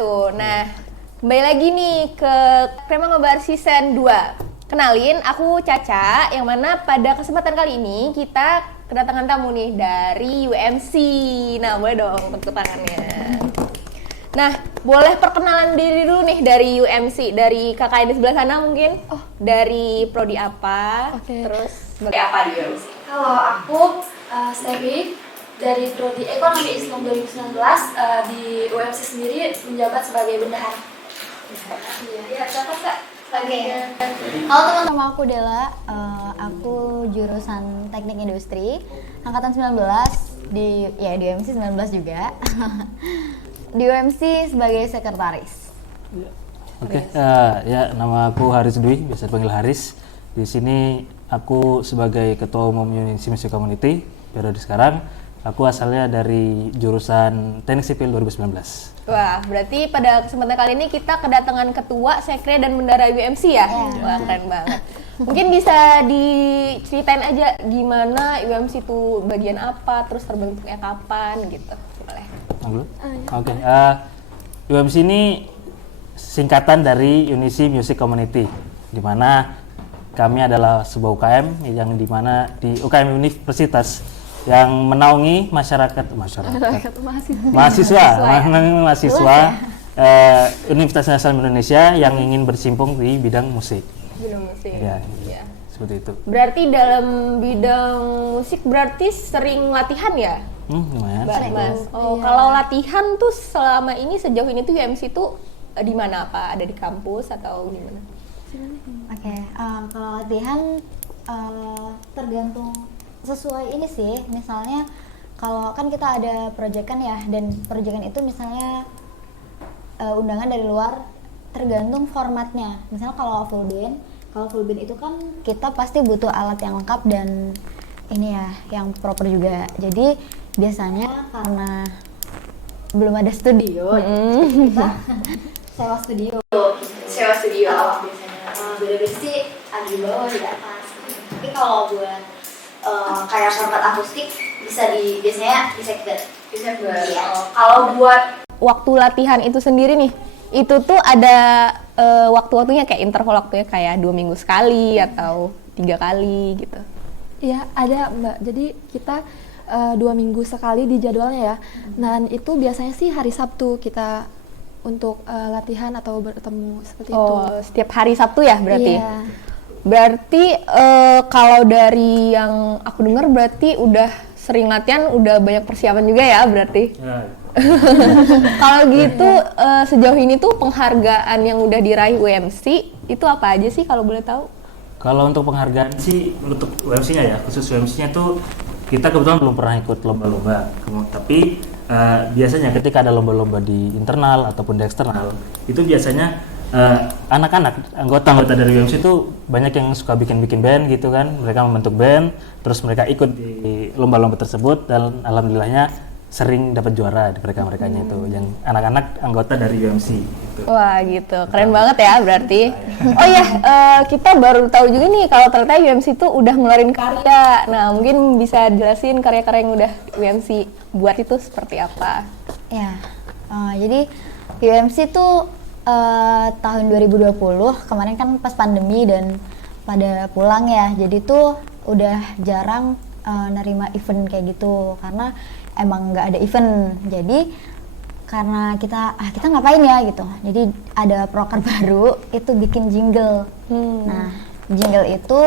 wabarakatuh. Nah, kembali lagi nih ke Krema Ngobar Season 2. Kenalin, aku Caca, yang mana pada kesempatan kali ini kita kedatangan tamu nih dari UMC. Nah, boleh dong tepuk tangannya. Nah, boleh perkenalan diri dulu nih dari UMC, dari kakak di sebelah sana mungkin. Oh, dari prodi apa? Terus sebagai apa di UMC? Halo, aku Stevi dari Prodi Ekonomi Islam 2019 di UMC sendiri menjabat sebagai bendahara. Iya, siapa Kak? Oke. Halo teman-teman, nama aku Dela. Aku jurusan Teknik Industri angkatan 19 di UMC 19 juga. Di UMC sebagai sekretaris. Oke, ya nama aku Haris Dwi, biasa dipanggil Haris. Di sini aku sebagai ketua umum UMC Music Community periode sekarang. Aku asalnya dari jurusan Teknik Sipil 2019. Wah, berarti pada kesempatan kali ini kita kedatangan ketua, sekre, dan bendara UMC ya? Wah, keren banget. Mungkin bisa diceritain aja gimana UMC itu bagian apa, terus terbentuknya kapan gitu. Boleh. Oke, UMC ini singkatan dari Unisi Music Community, di mana kami adalah sebuah UKM yang di mana di UKM Universitas yang menaungi mahasiswa Universitas Nasional Indonesia yang ingin bersimpung di bidang musik. Bidang musik. Ya, ya. Seperti itu. Berarti dalam bidang musik berarti sering latihan ya? Lumayan. Oh, kalau latihan tuh selama ini sejauh ini tuh UMC tuh di mana, apa? Ada di kampus atau gimana? Oke, kalau latihan tergantung sesuai ini sih. Misalnya kalau kan kita ada proyekan ya, dan proyekan itu misalnya undangan dari luar, tergantung formatnya. Misalnya kalau full band itu kan kita pasti butuh alat yang lengkap dan ini ya yang proper juga. Jadi biasanya karena belum ada studio, kita sewa studio. Biasanya beda-beda sih ada di bawah, di atas. Tapi kalau buat kayak format akustik biasanya di segber. Iya. Kalau buat waktu latihan itu sendiri nih, itu tuh ada waktu-waktunya kayak interval waktunya kayak 2 minggu sekali atau 3 kali gitu. Iya, ada Mbak. Jadi kita 2 minggu sekali di jadwalnya ya. Dan itu biasanya sih hari Sabtu kita untuk latihan atau bertemu seperti itu. Oh, setiap hari Sabtu ya berarti? Iya. Berarti kalau dari yang aku dengar berarti udah sering latihan, udah banyak persiapan juga ya berarti? Ya. Kalau gitu sejauh ini tuh penghargaan yang udah diraih UMC itu apa aja sih kalau boleh tahu? Kalau untuk penghargaan sih untuk UMC-nya ya, khusus UMC-nya tuh kita kebetulan belum pernah ikut lomba-lomba. Tapi biasanya ketika ada lomba-lomba di internal ataupun di eksternal, itu biasanya anak-anak, anggota-anggota dari UMC itu banyak yang suka bikin-bikin band gitu kan. Mereka membentuk band, terus mereka ikut di lomba-lomba tersebut dan alhamdulillahnya sering dapat juara di mereka-merekanya itu, yang anak-anak anggota dari UMC gitu. Wah gitu, keren banget ya berarti. Oh ya, kita baru tahu juga nih kalau ternyata UMC itu udah ngeluarin karya. Nah mungkin bisa jelasin karya-karya yang udah UMC buat itu seperti apa? Ya, jadi UMC tuh tahun 2020 kemarin kan pas pandemi dan pada pulang ya, jadi tuh udah jarang nerima event kayak gitu karena emang nggak ada event. Jadi karena kita ngapain ya gitu, jadi ada proker baru itu bikin jingle. Nah jingle itu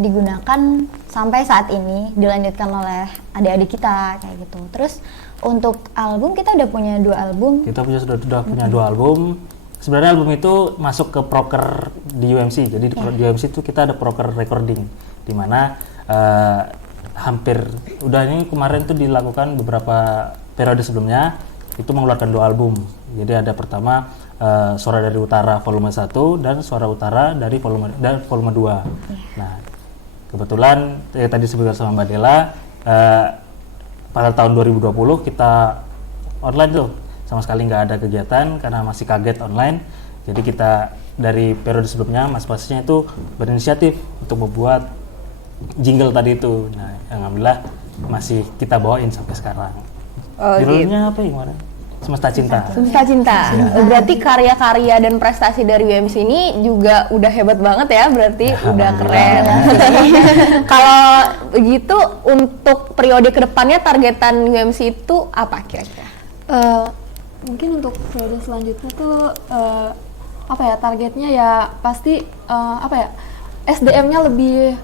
digunakan sampai saat ini, dilanjutkan oleh adik-adik kita kayak gitu. Terus untuk album kita udah punya 2 album. Kita sudah punya 2 album. Sebenarnya album itu masuk ke proker di UMC. Jadi di UMC itu kita ada proker recording, di mana hampir udah ini kemarin tuh dilakukan beberapa periode sebelumnya itu mengeluarkan 2 album. Jadi ada pertama Suara dari Utara volume 1 dan Suara Utara dari volume 2. Nah, kebetulan tadi sebutkan sama Mbak Dela pada tahun 2020 kita online tuh. Sama sekali nggak ada kegiatan karena masih kaget online. Jadi kita dari periode sebelumnya mas-masnya itu berinisiatif untuk membuat jingle tadi itu. Nah, alhamdulillah masih kita bawain sampai sekarang. Oh, judulnya apa ya kemarin? Semesta Cinta. Semesta Cinta. Berarti karya-karya dan prestasi dari UMC ini juga udah hebat banget ya, berarti udah keren. Kalau begitu untuk periode kedepannya targetan UMC itu apa kira-kira? Mungkin untuk periode selanjutnya tuh apa ya, targetnya ya pasti apa ya, SDM-nya lebih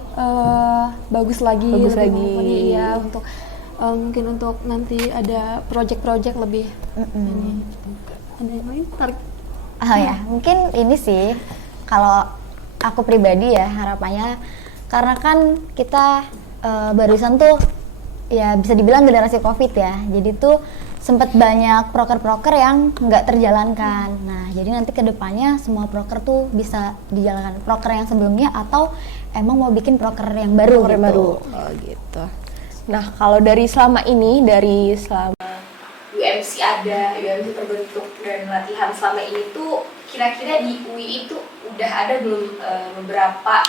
bagus lagi, lebih mumpuni, ya, untuk mungkin untuk nanti ada project-project lebih ini. Ada yang lain Oh ya, mungkin ini sih kalau aku pribadi ya harapannya, karena kan kita barusan tuh ya bisa dibilang generasi COVID ya, jadi tuh sempat banyak proker-proker yang nggak terjalankan. Nah, jadi nanti kedepannya semua proker tuh bisa dijalankan, proker yang sebelumnya atau emang mau bikin proker yang baru Proker gitu. baru. Oh gitu. Nah, kalau dari selama UMC ada, UMC terbentuk dan latihan selama ini tuh kira-kira di UI itu udah ada belum beberapa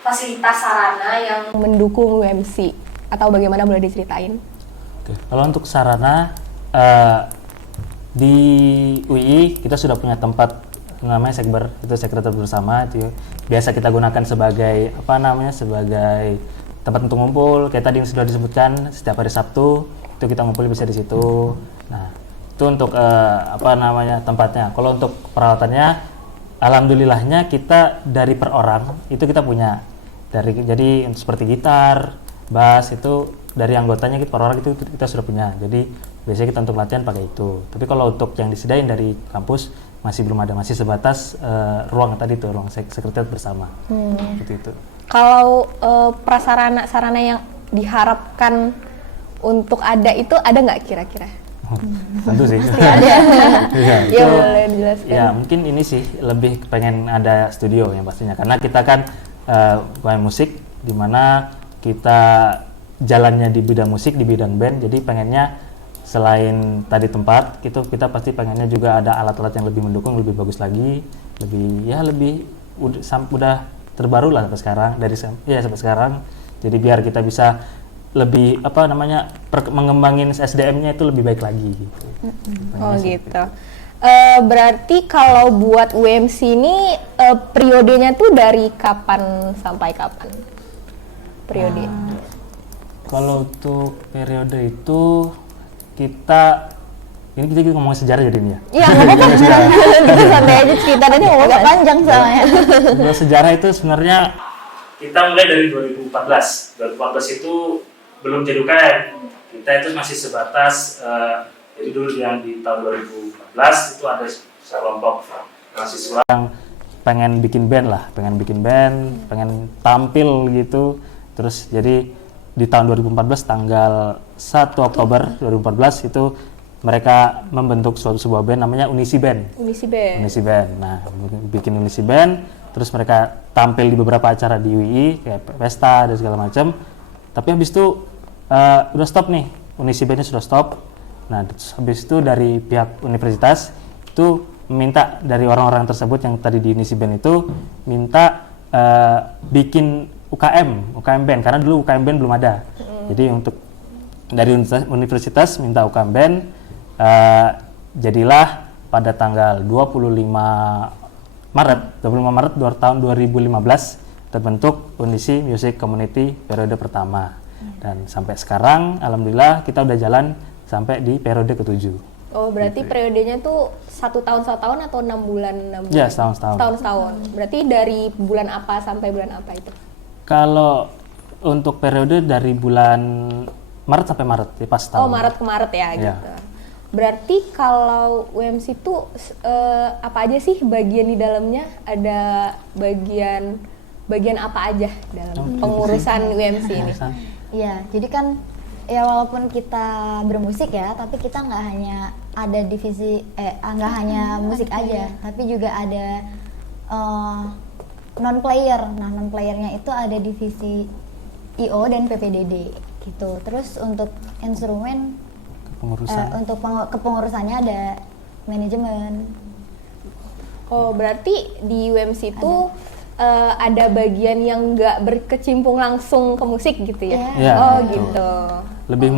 fasilitas sarana yang mendukung UMC atau bagaimana, boleh diceritain? Oke. Kalau untuk sarana di UI kita sudah punya tempat namanya Sekber, itu sekretariat bersama, itu biasa kita gunakan sebagai sebagai tempat untuk ngumpul. Kayak tadi yang sudah disebutkan, setiap hari Sabtu itu kita ngumpul bisa di situ. Nah, itu untuk tempatnya. Kalau untuk peralatannya, alhamdulillahnya kita dari per orang itu kita punya. Jadi seperti gitar, bass itu dari anggotanya kita per orang itu kita sudah punya. Jadi biasanya kita untuk latihan pakai itu. Tapi kalau untuk yang disediain dari kampus masih belum ada, masih sebatas ruang tadi tuh, ruang sekretariat bersama. Seperti itu. Kalau prasarana-sarana yang diharapkan untuk ada itu ada nggak kira-kira? Tentu sih. Ada. Ya, Ya, boleh dijelaskan. Ya mungkin ini sih lebih pengen ada studio yang pastinya, karena kita kan pemain musik, dimana kita jalannya di bidang musik, di bidang band, jadi pengennya selain tadi tempat gitu, kita pasti pengennya juga ada alat-alat yang lebih mendukung, lebih bagus lagi, lebih udah terbaru lah sampai sekarang, sampai sekarang. Jadi biar kita bisa lebih mengembangin SDM-nya itu lebih baik lagi gitu. Oh gitu. Berarti kalau buat UMC ini periodenya tuh dari kapan sampai kapan? Periode. Kalau untuk periode itu kita ngomongin sejarah jadi ini ya. Iya, nggak apa-apa. Kita santai aja cerita, nanti ngomong Agak panjang soalnya. Kalau sejarah itu sebenarnya kita mulai dari 2014. 2014 itu belum jadi UKM. Kita itu masih sebatas jadi dulu yang di tahun 2014 itu ada sekelompok mahasiswa yang pengen bikin band, pengen tampil gitu. Terus jadi di tahun 2014 tanggal 1 Oktober 2014 itu mereka membentuk sebuah band namanya Unisi Band. Nah, bikin Unisi Band, terus mereka tampil di beberapa acara di UI kayak pesta dan segala macam. Tapi habis itu udah stop nih, Unisi Bandnya sudah stop. Nah, habis itu dari pihak universitas itu minta dari orang-orang tersebut yang tadi di Unisi Band itu minta bikin UKM band, karena dulu UKM band belum ada. Jadi untuk dari universitas minta UKM band, jadilah pada tanggal 25 Maret tahun 2015 terbentuk Unisi Music Community periode pertama. Dan sampai sekarang alhamdulillah kita udah jalan sampai di periode ke-7. Oh, berarti gitu. Periodenya tuh 1 tahun atau 6 bulan? Ya, setahun. Berarti dari bulan apa sampai bulan apa itu? Kalau untuk periode dari bulan Maret sampai Maret, ya pas tahun. Oh, Maret ke Maret ya, gitu. Berarti kalau UMC itu apa aja sih bagian di dalamnya? Ada bagian apa aja dalam pengurusan UMC ini? Iya, jadi kan ya walaupun kita bermusik ya, tapi kita nggak hanya ada divisi, nggak hanya musik aja, tapi juga ada non-player. Nah, non-playernya itu ada divisi IO dan PPDD gitu. Terus untuk instrumen, untuk kepengurusannya ada manajemen. Oh, berarti di UMC itu ada bagian yang nggak berkecimpung langsung ke musik gitu ya? Iya, Oh betul. gitu. Lebih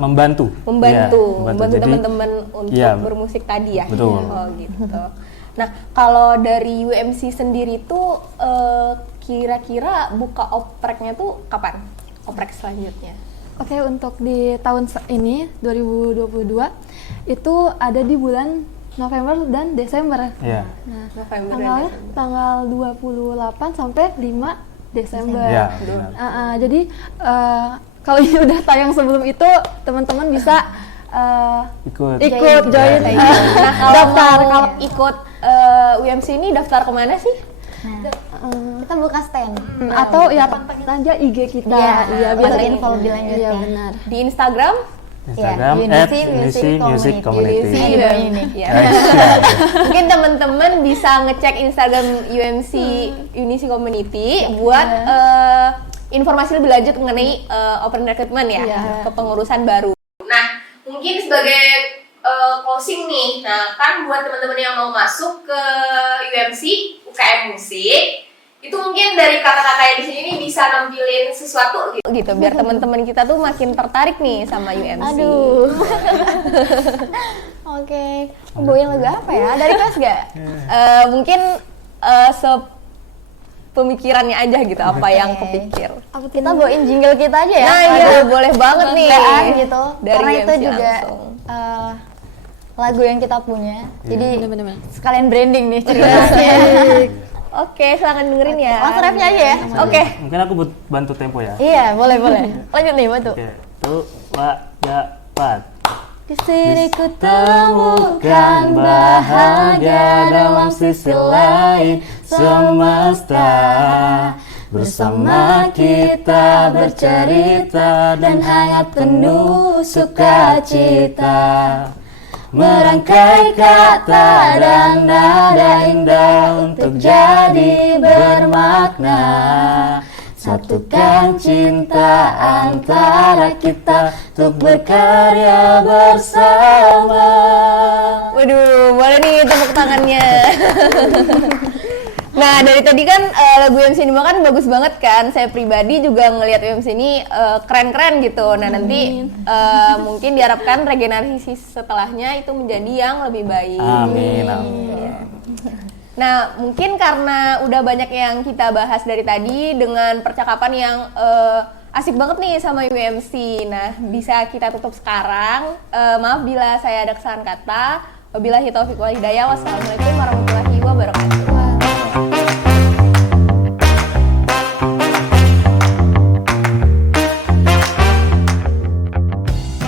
membantu. Membantu Iya, jadi, teman-teman untuk iya, bermusik tadi ya? betul. Oh gitu. Nah kalau dari UMC sendiri tuh kira-kira buka opreknya tuh kapan? Oprek selanjutnya? Oke, untuk di tahun ini 2022 itu ada di bulan November dan Desember. Iya. Nah, November tanggalnya dan Desember. tanggal 28 sampai 5 Desember. Iya, benar. Jadi kalau ini udah tayang sebelum itu, teman-teman bisa Ikut. ikut join Iya, Nah kalau daftar. mau ikut UMC ini daftar kemana sih? Nah, kita buka stand. Atau ya pantengin aja IG kita. Iya, biar untuk info lebih lanjut Iya ya. benar. Di Instagram? Instagram Unisi @Unisi Music Music Community. Unisi Nah, di bawah ini. Ya. Iya. Mungkin teman-teman bisa ngecek Instagram UMC Unisi Community buat informasi lebih lanjut mengenai open recruitment ya, Iya. kepengurusan baru. Nah, mungkin sebagai closing nih, nah kan buat teman-teman yang mau masuk ke UMC UKM Musik, itu mungkin dari kata-kata yang di sini nih bisa nampilin sesuatu gitu biar teman-teman kita tuh makin tertarik nih sama UMC. Aduh. Oke, bawain lagu apa ya? Dari kelas gak? Mungkin pemikirannya aja gitu apa yang Oke. kepikir. Kita bawain jingle kita aja ya. Nah iya boleh banget nih. Banggaan gitu. Dari Karena itu UMC juga langsung. lagu yang kita punya. Jadi Benar-benar. sekalian branding nih ceritanya. Oke, silakan dengerin ya. Langsung rapnya aja ya. Oke. Mungkin aku bantu tempo ya. Iya, boleh boleh. Lanjut nih, bantu. Oke, tuh, empat. Di sini ku Temukan bahagia dalam sisi lain semesta. Bersama kita bercerita dan hangat penuh sukacita. Merangkai kata dan nada indah untuk jadi bermakna. Satukan cinta antara kita untuk berkarya bersama. Waduh, boleh nih tepuk tangannya. Nah, dari tadi kan lagu UMC ini kan bagus banget kan. Saya pribadi juga ngelihat UMC ini keren-keren gitu. Nah, nanti mungkin diharapkan regenerasi setelahnya itu menjadi yang lebih baik. Amin, amin. Iya. Nah, mungkin karena udah banyak yang kita bahas dari tadi dengan percakapan yang asik banget nih sama UMC. Nah, bisa kita tutup sekarang. Maaf bila saya ada kesalahan kata. Wabillahi taufiq wal hidayah. Wassalamualaikum warahmatullahi wabarakatuh.